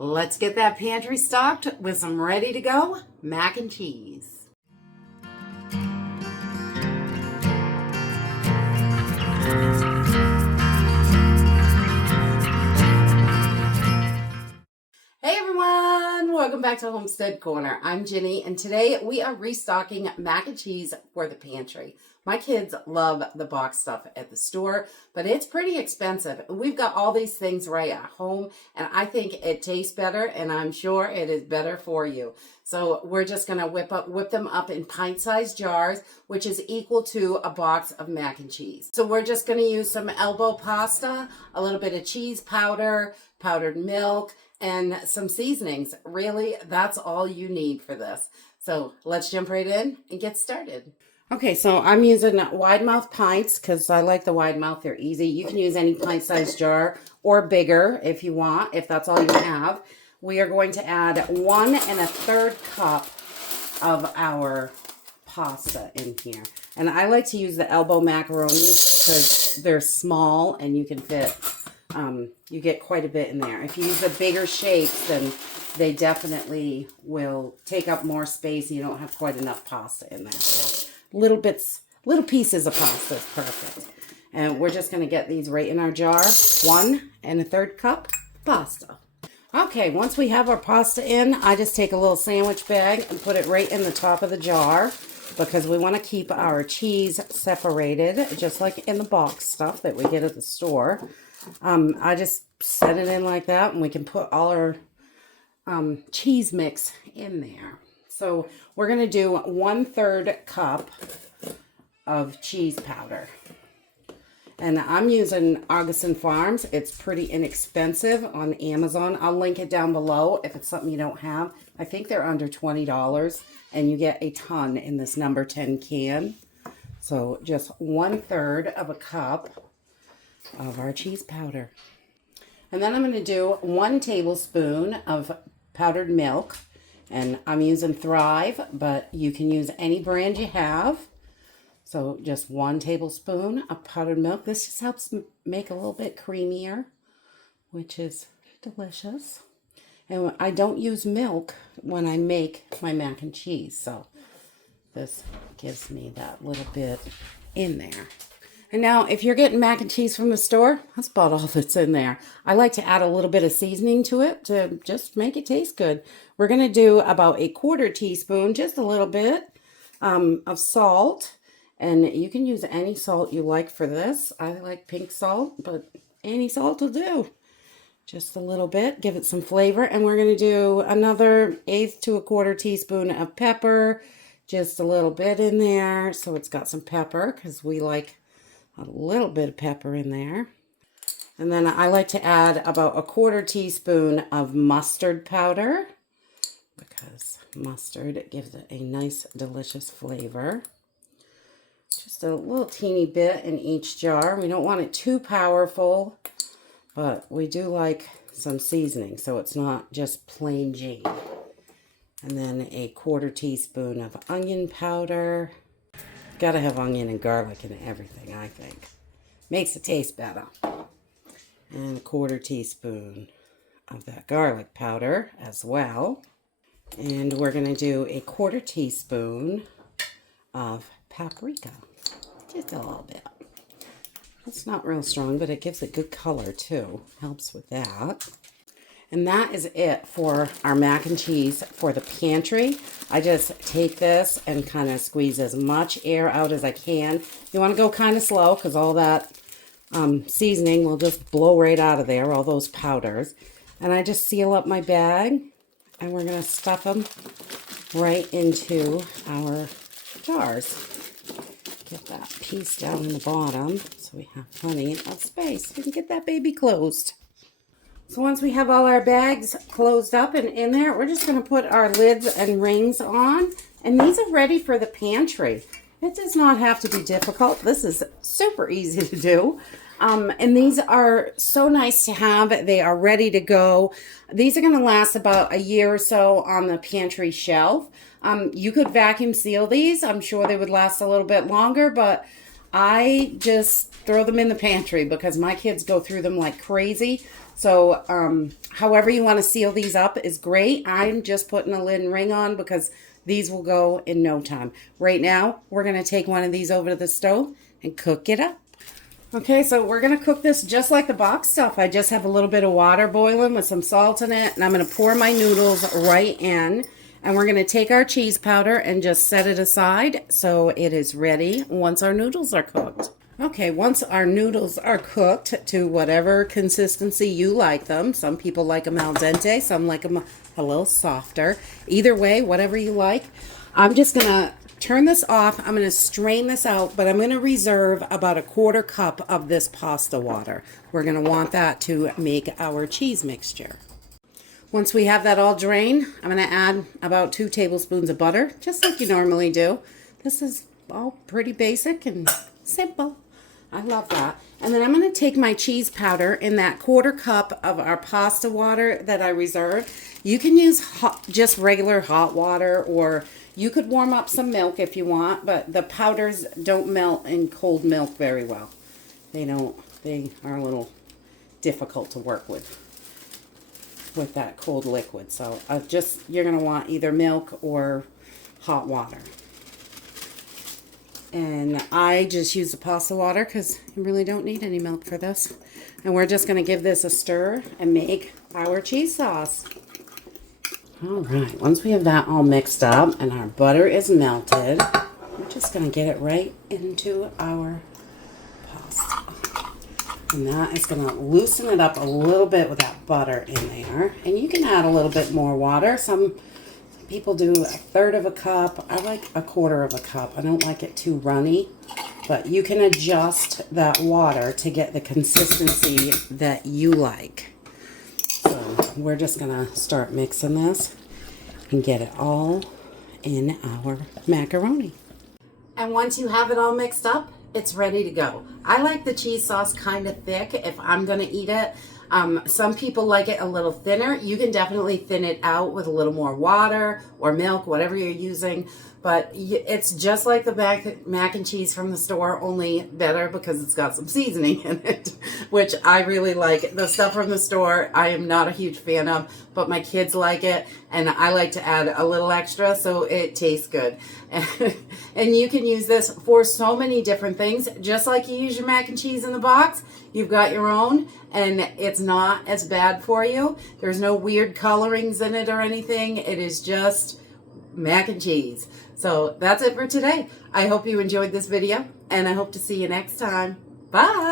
Let's get that pantry stocked with some ready to go mac and cheese. Hey everyone, welcome back to Homestead Corner. I'm Jenny, and today we are restocking mac and cheese for the pantry. My kids love the box stuff at the store, but it's pretty expensive. We've got all these things right at home, and I think it tastes better, and I'm sure it is better for you. So we're just gonna whip them up in pint-sized jars, which is equal to a box of mac and cheese. So we're just gonna use some elbow pasta, a little bit of cheese powder, powdered milk, and some seasonings. Really, that's all you need for this. So let's jump right in and get started. Okay, so I'm using wide mouth pints because I like the wide mouth. They're easy. You can use any pint-sized jar or bigger if you want, if that's all you have. We are going to add 1 1/3 cup of our pasta in here. And I like to use the elbow macaroni because they're small and you can fit, you get quite a bit in there. If you use the bigger shapes, then they definitely will take up more space and you don't have quite enough pasta in there. So little pieces of pasta is perfect. And we're just going to get these right in our jar. 1 1/3 cup pasta. Okay, once we have our pasta in, I just take a little sandwich bag and put it right in the top of the jar because we want to keep our cheese separated, just like in the box stuff that we get at the store. I just set it in like that, and we can put all our cheese mix in there. So we're going to do 1/3 cup of cheese powder. And I'm using Augustin Farms. It's pretty inexpensive on Amazon. I'll link it down below if it's something you don't have. I think they're under $20, and you get a ton in this number 10 can. So just 1/3 of a cup of our cheese powder. And then I'm going to do 1 tablespoon of powdered milk. And I'm using Thrive, but you can use any brand you have. So just 1 tablespoon of powdered milk. This just helps make a little bit creamier, which is delicious. And I don't use milk when I make my mac and cheese. So this gives me that little bit in there. And now, if you're getting mac and cheese from the store, that's about all that's in there. I like to add a little bit of seasoning to it to just make it taste good. We're going to do about 1/4 teaspoon, just a little bit, of salt. And you can use any salt you like for this. I like pink salt, but any salt will do. Just a little bit, give it some flavor. And we're going to do another 1/8 to 1/4 teaspoon of pepper. Just a little bit in there, so it's got some pepper, because we like a little bit of pepper in there. And then I like to add about 1/4 teaspoon of mustard powder, because mustard gives it a nice, delicious flavor. Just a little teeny bit in each jar. We don't want it too powerful, but we do like some seasoning, so it's not just plain Jane. And then 1/4 teaspoon of onion powder. Gotta have onion and garlic in everything, I think. Makes it taste better. And 1/4 teaspoon of that garlic powder as well. And we're going to do 1/4 teaspoon of paprika. Just a little bit. It's not real strong, but it gives it good color too. Helps with that. And that is it for our mac and cheese for the pantry. I just take this and kind of squeeze as much air out as I can. You want to go kind of slow because all that seasoning will just blow right out of there, all those powders. And I just seal up my bag, and we're going to stuff them right into our jars. Get that piece down in the bottom so we have plenty of space. We can get that baby closed. So once we have all our bags closed up and in there, we're just going to put our lids and rings on. And these are ready for the pantry. It does not have to be difficult. This is super easy to do. And these are so nice to have. They are ready to go. These are going to last about a year or so on the pantry shelf. You could vacuum seal these. I'm sure they would last a little bit longer, but I just throw them in the pantry because my kids go through them like crazy. So however you want to seal these up is great. I'm just putting a lid and ring on because these will go in no time. Right now, we're going to take one of these over to the stove and cook it up. Okay, so we're going to cook this just like the box stuff. I just have a little bit of water boiling with some salt in it, and I'm going to pour my noodles right in. And we're going to take our cheese powder and just set it aside so it is ready once our noodles are cooked. Okay, once our noodles are cooked to whatever consistency you like them. Some people like them al dente, some like them a little softer. Either way, whatever you like. I'm just going to turn this off. I'm going to strain this out, but I'm going to reserve about a 1/4 cup of this pasta water. We're going to want that to make our cheese mixture. Once we have that all drained, I'm going to add about 2 tablespoons of butter, just like you normally do. This is all pretty basic and simple. I love that. And then I'm going to take my cheese powder in that 1/4 cup of our pasta water that I reserved. You can use just regular hot water, or you could warm up some milk if you want, but the powders don't melt in cold milk very well. They don't. They are a little difficult to work with that cold liquid. So you're going to want either milk or hot water. And I just use the pasta water because you really don't need any milk for this. And we're just going to give this a stir and make our cheese sauce. All right, once we have that all mixed up and our butter is melted, we're just going to get it right into our pasta. And that is going to loosen it up a little bit with that butter in there. And you can add a little bit more water. Some people do 1/3 of a cup. I like 1/4 of a cup. I don't like it too runny. But you can adjust that water to get the consistency that you like. So we're just going to start mixing this and get it all in our macaroni. And once you have it all mixed up, it's ready to go. I like the cheese sauce kind of thick if I'm going to eat it. Some people like it a little thinner. You can definitely thin it out with a little more water or milk, whatever you're using. But it's just like the mac and cheese from the store, only better because it's got some seasoning in it, which I really like. The stuff from the store, I am not a huge fan of, but my kids like it, and I like to add a little extra so it tastes good. And you can use this for so many different things. Just like you use your mac and cheese in the box, you've got your own, and it's not as bad for you. There's no weird colorings in it or anything. It is just mac and cheese. So that's it for today. I hope you enjoyed this video, and I hope to see you next time. Bye!